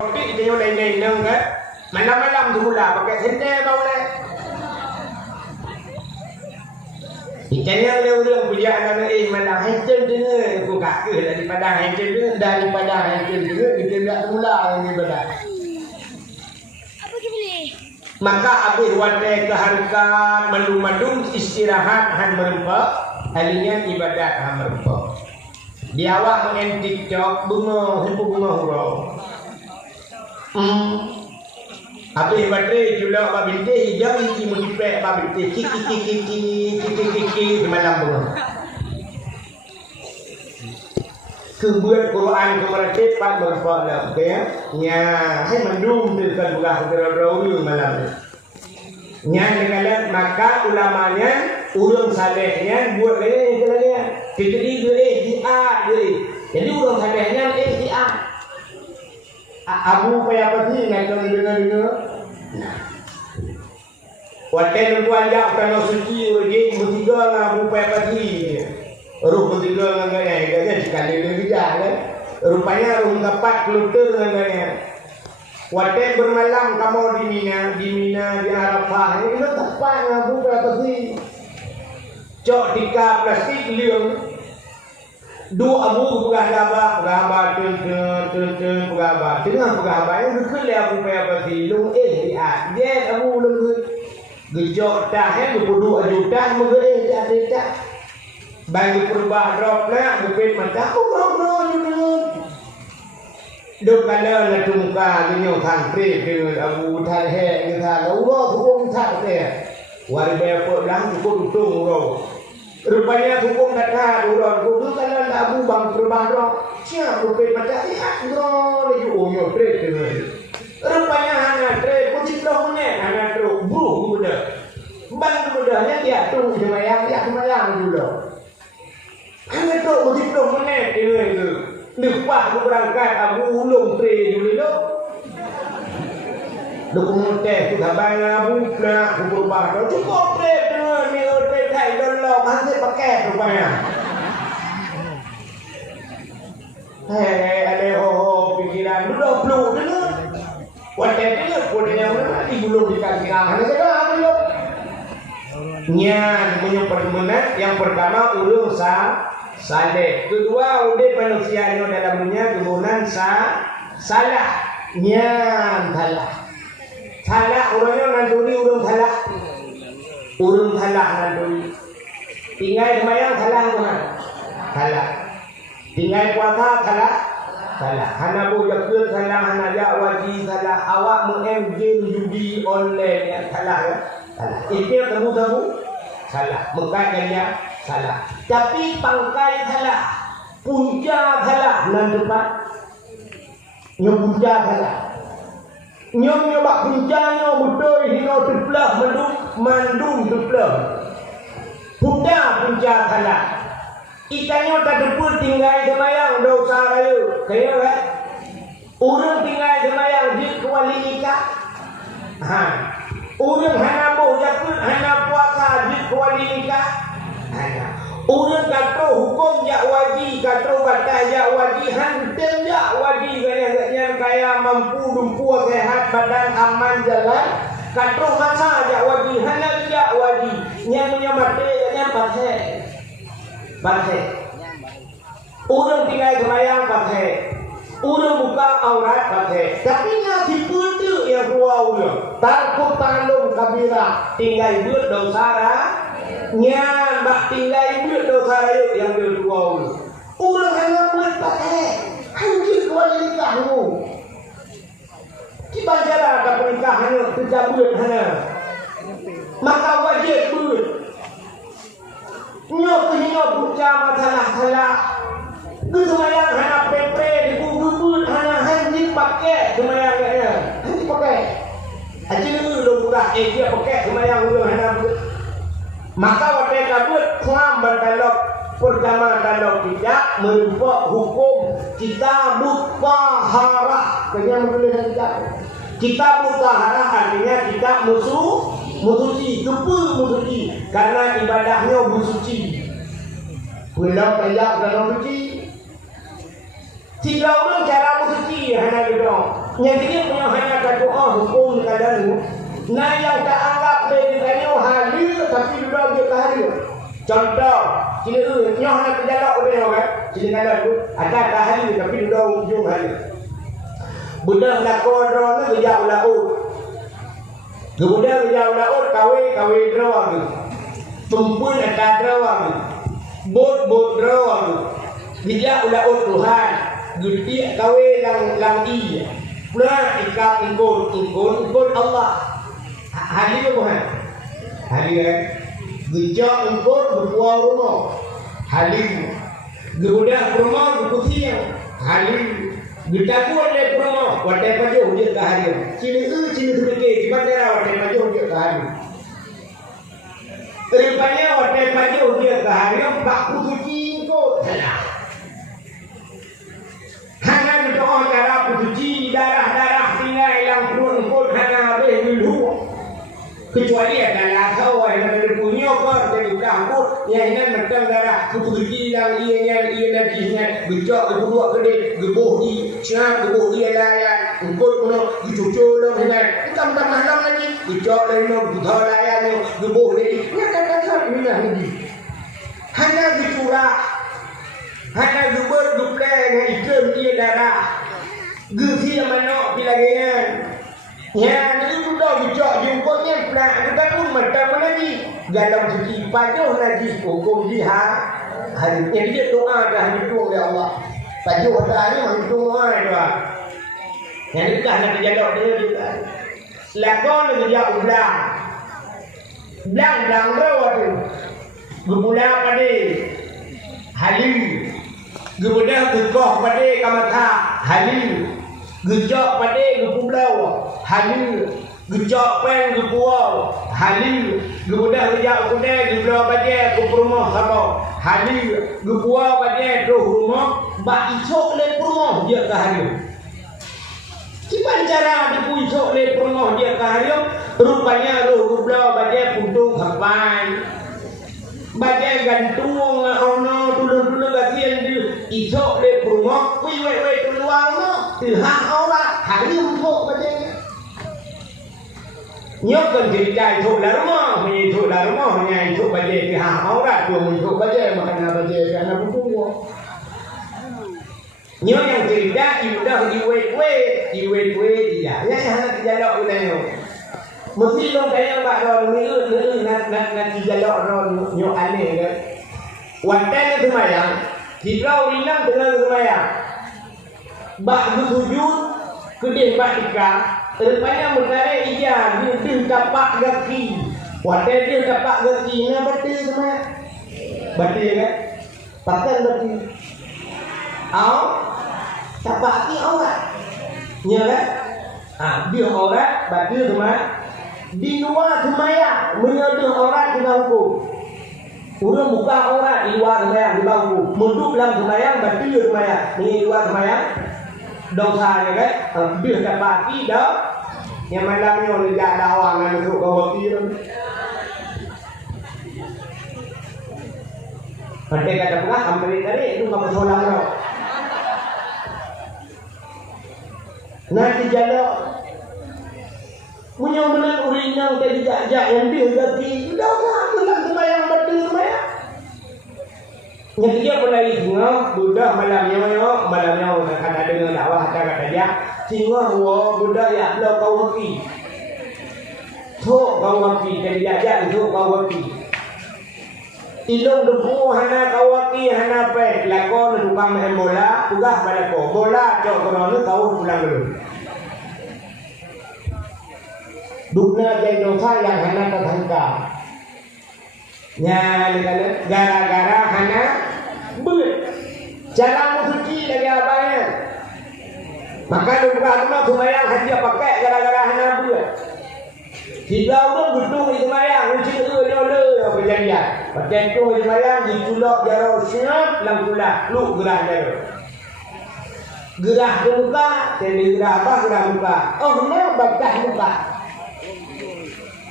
Tapi dia lain-lain nang kan. Malam-malam tu pula pakai sendal bau le. Ikanya orang punya anak malam hancur dengar aku kata daripada hancur dengar kita nak mula ini pada. Apa tu boleh? Maka habis wadai keharkat malum-malum istirahat han merempak halinya ibadat han merempak. Di awak main TikTok bunga hurau. Habis baterai julak babinte hijau iki multipek babinte kiki semalam bunga. Kebuat Quran kemeratip pak berfala okey nya hai mendum tilkan belah berau malam. Nya dengan maka ulamanya urang salehnya buat ini istilahnya jadi jadi urang salehnya Abu payah pasti nak dengar. Nah, waktu tu aja kalau suci orang bertiga lah Abu payah pasti. Ruh bertiga dengan gaya sekali lebih jalan. Rupanya ruh dapat kelutur dengan gaya. Waktu bermalam kamu di Mina di Arafah ini tepat Abu payah pasti. Cok tika plastik liung. Dua abu pegahaba dengan pegahaba yang berkelih abu payah pasti lung dia abu lung gejok dah berpuluh juta dia bagi perubahan drop nak berpin mata duk kala la tungka ginyo thang pre dengan abu thal he dengan Allah hukum tak dia warga pedang hukum tung rupanya hukum kata uron kudu kalau abu bang perubahan roh siapa rupanya macam roh lagi onyo trade rupanya hanya trade putih roh meneh hanya truk buru muda bang mudanya dia tu semayang dulu hanya truk putih roh meneh itu lupa berangkat abu ulung trade dulu dokumen teh sudah banyak abu nak berubah cukup trade ni trade hai dolok hanya pakai rupanya. Ada pikiran dulu belum dengar. Waktu dengar kodenya mana belum dikasih hanya sekarang belum. Nyan punya pertemuan yang pertama ulung saleh. Kedua udah manusianya dalam dunia kemudian salah. Nyan salah orangnya nantuni urung salah. Urung salah nantuni. Tinggal semayang salah mana? Salah. Tinggal puasa salah. Hana boleh ke salah, hana jawadi salah. Awak mengambil judi online ya salah. Itu kamu salah. Mengkaitnya salah. Tapi pangkai salah, punca salah nan depan. Punca salah. Nyoba puncanya betul hino teplah mandum teplah. Punca salah. Ikannya tak depul tinggal semayang dosa raya. Kaya kan? Orang tinggal semayang dia kuali nikah. Orang hana boh jakut hana puasa dia kuali nikah. Orang kata hukum jak wajib, kata batas jak wajib, hantam jak wajib kaya mampu dumpu sehat badan aman jalan. Kata masa jak wajib, hana jak wajib. Yang punya mati yang pakai. Orang tinggal semayang pakai. Orang buka aurat pakai. Tapi nasi putih yang keluar orang. Takut tandung kabira. Tinggal buat dosa nyan bak tinggal buat dosa yang dia keluar orang. Orang hanya buat pakai. Hancur kualitas kamu. Kita jalan ke pernikahan terjabut hanya. Maka wajib buat. Nyok buca masalah. Semayang hana pepe dibubut hana hanji pakai semayang kaya. Hanji pakai. Haji dulu udah dia pakai semayang dulu hana. Maka waktu kabut kelam berdialog pertama dialog tidak merupakan hukum kita mutahharah. Kaya menulis kita mutahharah artinya kita musuci, musuci karena ibadahnya musuci. Pulau kayak dalam suci. Tidak orang cara musuci hanya gitu. Yang dia punya hanya doa hukum kadang nah yang tak anggap dia tanya halil tapi sudah dia halil. Contoh, sila nyoh nak terjalak oleh orang, sila kala tu ada halil tapi sudah ujung halil. Budak lakon drone kerja ulaut. Kemudian kerja ulaut kawin drone. Tumpul atas drone. Bot drone. Kerja ulaut Tuhan. Gede kawin lang i. Pula ikam ikut Allah. Halil bukan? Halil kan? Gejak ikut berpuang rumah. Halil. Gerudah rumah berkusiang. Halil. Getakut oleh rumah. Watai pajak hujat ke halil. Cina sedikit. Cepat darah watai pajak hujat ke halil. Rupanya watai pajak hujat ke halil. Bak pusuci ikut. Salah. Hanya berdoa cara pusuci darah tinggal yang perut hanya habis dulu. Kecuali adalah kawai yang punya kor jadi campur yang ini macam darah pusuci yang ia nantinya gejak kedua kedai gebuh di siap gebuh di layan ikut puno dicucuk dalam dengan tambah malam lagi gejak lain no buta layan no gebuh di ni kata ni lagi hanya dicurah hanya geber dupleng ikut dia darah gesi mana pilagian ya ni sudah bijak jemputnya pula kita pun macam lagi dalam suci pajuh lagi hukum jihad hanya dia doa dah hitung oleh Allah pajuh tadi hitung doa yang dekat nak terjaga dia juga lakon dia ulang belang rawat bermula pada halil kemudian gegoh pada kamatha halil gejak pada gepulau halil gejak pen gepuau halil kemudian gejak kedai gepulau pada rumah sama halil gepuau pada rumah bak isok le rumah dia ke halil gimana cara dipuisok le rumah dia ke halil rupanya gepulau pada puntung sampai pada gantung ono tulung gasian di isok le rumah we luang no hak orang halim kok macam nhớ cần thì chạy thuộc là đúng không mình thuộc là đúng không ngày thuộc bài đề thì hả máu ra thuộc mình thuộc bài đề mà thành là bài đề thì nó cũng không có nhớ yang thì đã yêu đâu yêu quê thì đã nhớ hắn là giai đoạn này một khi không thấy các bạn rồi nữa là chỉ giai đoạn rồi nhiều anh này đấy hoàn tên thứ mày à thì lâu đi năm thứ mày à bạn bersujud kedih batika rupanya mengare iya dia tapak kaki wadah dia tapak kaki na betul semua betul kan pakai betul tapak kaki orang nhớ đấy dia orang betul semua di luar semaya menyadu orang kena hukum urang buka orang di luar semaya di bangku menduk dalam semaya betul semaya di luar semaya dosa ni kan dia tak baki dah yang malam ni orang jaga awang nak masuk ke baki tu pada kata pula ambil tadi itu apa solang tu nanti jalak punya benar urinang tadi jajak yang dia baki dah lah sembahyang betul sembahyang yang dia pernah singa budak malamnya kata dengan dakwah kata dia singa budak ya belau kau mati kau mati jadi ajak itu kau mati ilung debu hana kau mati hana pet lakon tukang main bola tugas pada kau bola cok kono kau pulang dulu dukna jadi dosa yang hana terhangka nya gara-gara hana ber cara suci lagi abangnya maka lupa rumah sembahyang hanya pakai gara-gara hana ber kita udah gedung sembahyang uci le berjanjian pakai tu sembahyang ditulak jaro siap langkulah lu gerah jaro gerah ke muka jadi gerah apa gerah muka nah batas muka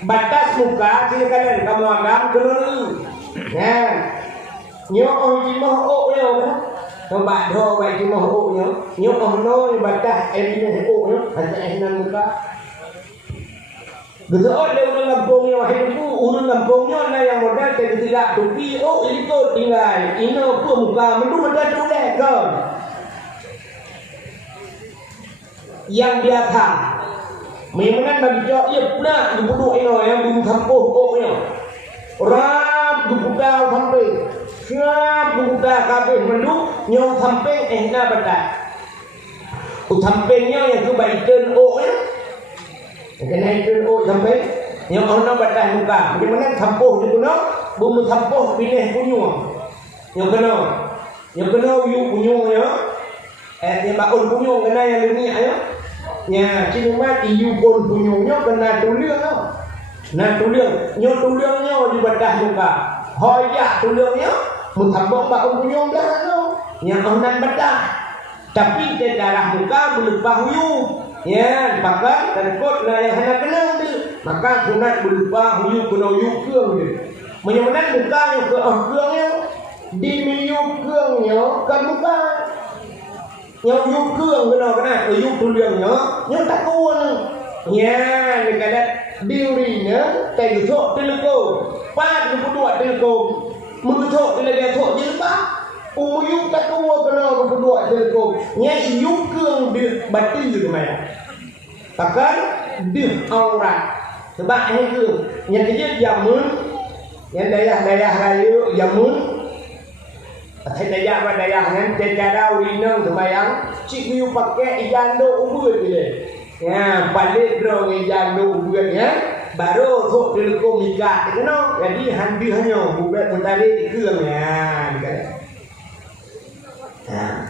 batas muka silakan kamu anggap keluru ya nyo ong di moh o yo Tobat ho baik cuma huknya. Nyok ono batas ini huknya ada enan muka. Betul ada urang kampungnya wahai itu urang kampungnya na yang modal tidak tupi itu tinggal ino pun muka mendu ada tulek kan. Yang dia tham. Memang bagi jawab ia pula duduk ino yang belum kampuh pokoknya. Rap duduk sampai siap buka kabeh mendu nyong samping na badak. Sampingnya yang tu baiten ya. Kena itu sampai yang orang badak muka. Bagaimana sampuh tu kena bumi sampuh pilih punyung. Yang kena you punyung ya. Yang bakul punyung kena yang ini ayo. Ya, cuma mati you pun punyungnya kena tuliang ya. Nah tuliang, nyo tuliangnya di badak muka. Hoyak tuliangnya menghambang bakul punyung dah no. Yang orang badak. Tapi di darah muka berupa huyu. Ya, pakai terkot lah yang hendak kenal tu. Maka sunat berupa huyu kena huyu keung tu. Menyamakan muka yang ke keungnya di miyu keungnya kan muka. Yang huyu keung kena huyu tuliangnya, yang tak kuat. Ya, ni kata dirinya tegusok teleko. Pat ni berdua teleko. Mengusok teleko je lepas. Uyuk tak tua kena berdua teleko. Nya iyuk keung di batin tu maya. Takkan di aurat. Sebab ini keung. Yang kerja jamun. Yang dayah-dayah raya jamun. Dayah kan cara urinang sembayang. Cik you pakai ijan do ubud dia. Ya, balik dong ijan do ubud ya. Baru sok teleko mikat kena. Jadi handi hanya buat mentari keung ya. Nah,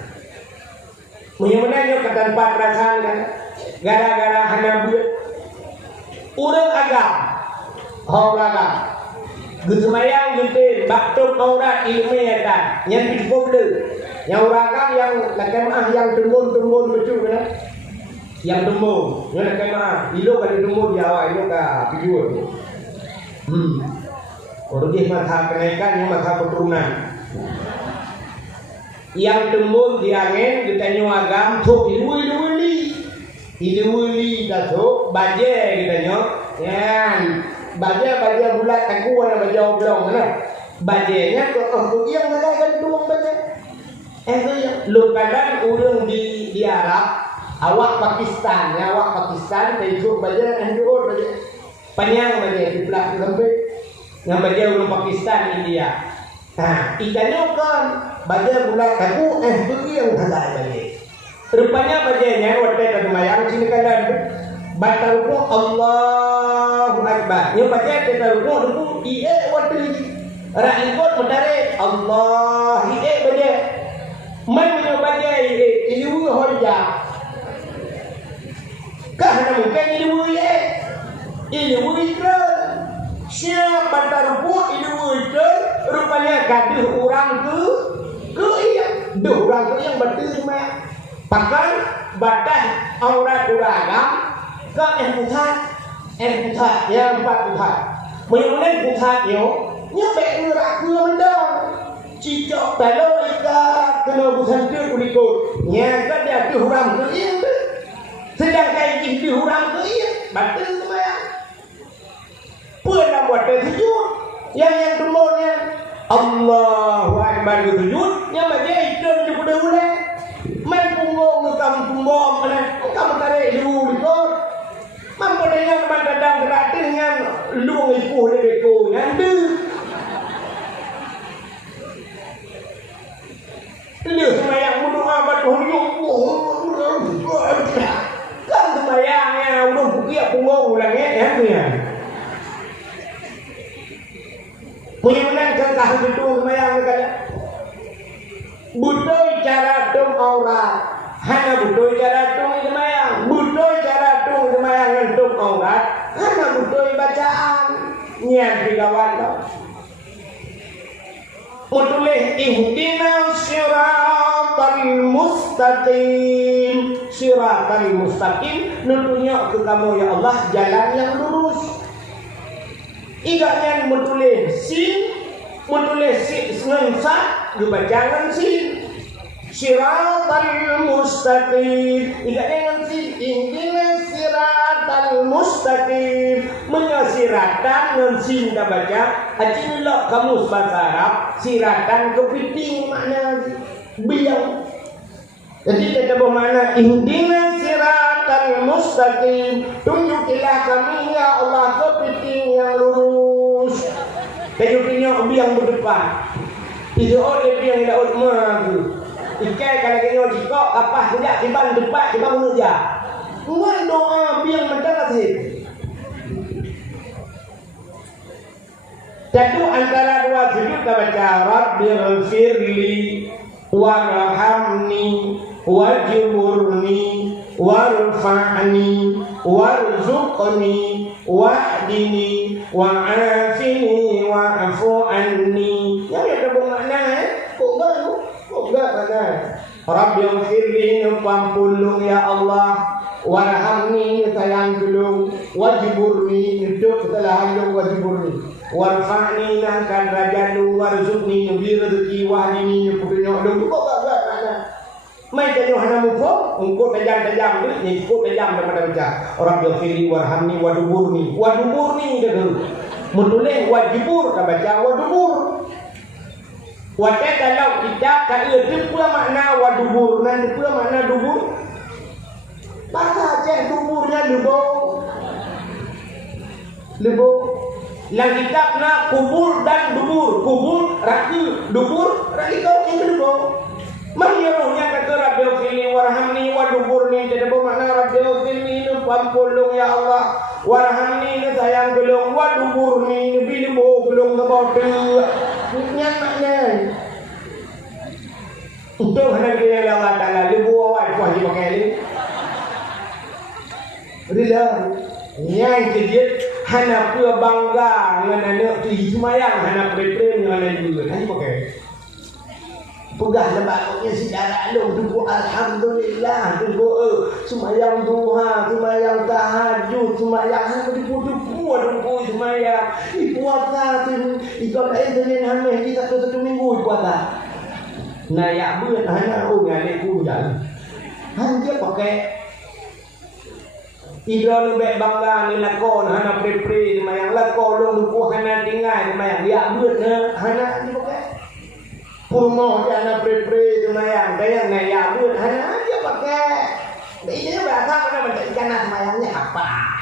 menyebenarnya kata empat perasaan kan, gara-gara hanya buat urang agam, orang agam, gesemayang gitu, baktuk aurat ilmiatan, yang dipobel, yang orang agam yang nakemah yang tembun betul kan, yang tembun, yang nakemah, ilo kali tembun Jawa, ilo ka pijul, orang dia mata kenaikan, yang mata keturunan. Yang tembus di angin kita nyuagam tuk iluwili dah tuk baje kita nyok ya baje bulat aku ada baje oblong mana bajenya ke yang mana kan tuang baje tu yang lukalan urang di Arab awak Pakistan dari tuk baje NGO baje panjang baje di belakang sampai yang baje urang Pakistan India. Nah, ikannya kan baja bulat kaku tu yang halal baje. Rupanya bajanya waktu itu mayang sini kan batal ruku Allahu Akbar. Nyo baja kita ruku waktu ini. Ra ikut mendare Allah baja. Man nyo baja ilu hoja. Kahana mungkin ilu ikra. Siapa batal ruku ilu ikra. Rupanya gaduh orang ke iya, duh orang ke yang betul mah. Pakai badan aurat uragam ke pusat yang empat pusat. Mengenai pusat yo, nyampe ngerak ke mendang. Cicok talo ika kena pusat tu kulikut. Nya kan dia duh orang ke iya. Sedangkan ini duh orang ke iya, betul mah. Pernah buat tersujud. Yang temunya Allahu Akbar sujud yang baca itu cukup dahulu man punggong ngekam tumbom mana kamu tarik dulu likor mampu dengan man dadang keratin dengan luang ipuh lebeko nyandu dia semayang berdoa batuh kan semayangnya udah bukiak punggong ulangnya ya menyenang kekah itu semayang kata butuh cara tung aurat hanya butuh cara tung semayang butuh cara tung semayang dan tung aurat hanya butuh bacaan niat digawan mutulis ihdinas siratal mustaqim nutunya ke kamu ya Allah jalan yang lurus. Igaknya menulis sin sengensa dibacangan sin Siratal mustaqim. Ingatnya nanti ihdinas siratal mustaqim. Menyasiratan nanti kita baca. Ajilah kamus bahasa Arab. Siratan kepiting makna biang. Jadi kita bermakna ihdinas siratal mustaqim. Tunjukilah kami ya Allah kepiting yang lurus. Tunjukinya biang berdepan. Itu oleh biang daud mahu. Ikai kalau kena jikok kapah sejak timbang depan timbang menuja. Mun doa biang mendarat hit. Jatuh antara dua sujud kita baca Rabbighfirli warhamni wajburni warfa'ni warzuqni wahdini wa'afini wa'fu anni. Yang ada bermakna kok baru enggak kan? Rabbighfirli pampulung ya Allah, warhamni sayang tolong, wajburni hidup kesalahan lu wajburni, warfa'ni nangkan rajalu, warzuqni beri rezeki, wahdini punya lu kok enggak kan? Mai jadi hana mufo, engkau tajam-tajam tu, ni engkau tajam daripada baca. Rabbighfirli warhamni waduburni dia dulu. Menulis wajibur kita baca wadubur. Wadah kalau kita kata itu pula makna wadubur, nanti pula makna dubur. Bahasa Aceh duburnya lebau. Yang kita kena kubur dan dubur. Kubur, raki, dubur, raki kau yang lebau. Menyeruhnya kata Rabbighfirli warhamni waduburni. Jadi bermakna Rabbighfirli ini pampulung ya Allah, warhamni ini sayang gelung, waduburni ini bilu gelung kebau tu. Nyamaknya untuk hendak dia Allah Taala lebu awak kuah di pakai ni. Rila yang kejut hana pua bangga dengan anak tu semayang hana prepare dengan anak juga hanya pakai. Pegah lebatnya sejarah lu tunggu alhamdulillah tunggu semayang duha semayang tahajud semayang dupu-dupu semayang puasa tu ikut Senin Khamis kita satu minggu puasa. Nah ya buat hanya ngale kunjang. Hanya pakai idol lebih bangga ni lakon hana prepare semayang lakon lu dupu hana tinggal semayang dia buat hana di pakai. Purmo dia nak pre-pre semayang, dia nak buat hanya dia pakai. Dia bahasa mana macam ikan semayangnya apa?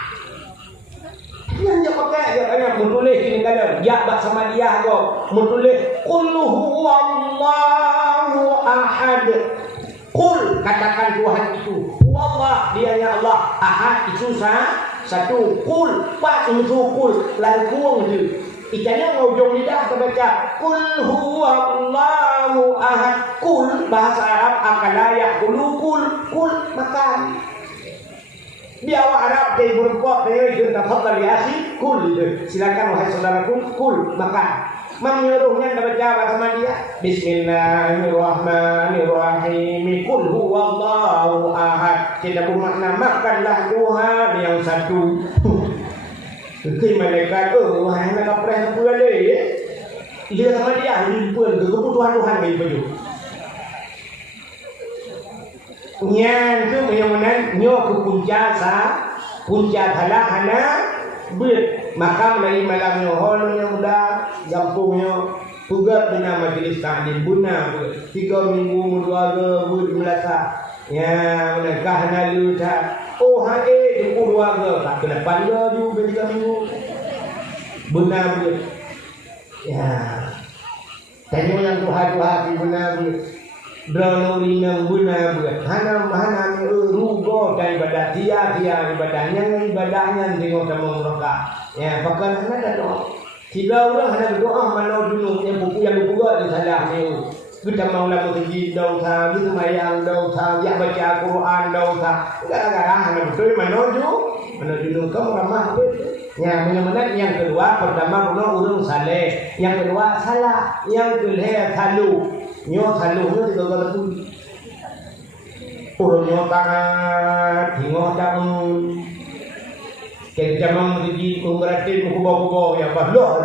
Dia pakai dia banyak menulis ini kadang ya bak sama dia kok menulis qul huwallahu ahad. Qul katakan Tuhan itu huwallah dianya Allah, ahad itu satu. Qul pas itu qul langkung je. Ikannya ngujung lidah terbaca Qul huwallahu ahad. Qul bahasa Arab akala yaqulu qul makan. Dia awak Arab dia berbuat dia kita tafadhal ya akhi qul silakan wahai saudaraku qul makan. Menyuruhnya terbaca bahasa dia Bismillahirrahmanirrahim. Qul huwallahu ahad. Kita bermakna makanlah Tuhan yang satu. Ketika malaikat wahai nak kapres apa lagi dia sama dia himpun kebutuhan Tuhan bagi baju nyan tu menyamanan nyo ke punca thalah hana bet makam dari malam nyo holnya muda gampungnya tugas bina majlis taklim buna 3 minggu 2 bulan melasa ya menikah nalu tak. Oh hari di keluarga tak kena pandai juga 3 minggu. Benar dia. Ya. Tanya yang Tuhan benar dia. Drone yang benar dia. Hana rugo dan ibadah dia ibadahnya tengok sama mereka. Ya, bahkan hana ada doa. 3 orang hana berdoa mana dulu yang buku yang buku di salah ni. Kita mau lagu tinggi dosa, kita mayang dosa, ya baca Quran dosa. Gara-gara hanya betul menuju kamu ramah ya benar-benar yang kedua pertama urung saleh, yang kedua salah, yang kedua salu. Nyo salu nyo tiga kali. Urung nyo tangan, hingo tangan. Kencamang tinggi kumratin kubo-kubo ya bah. Loh,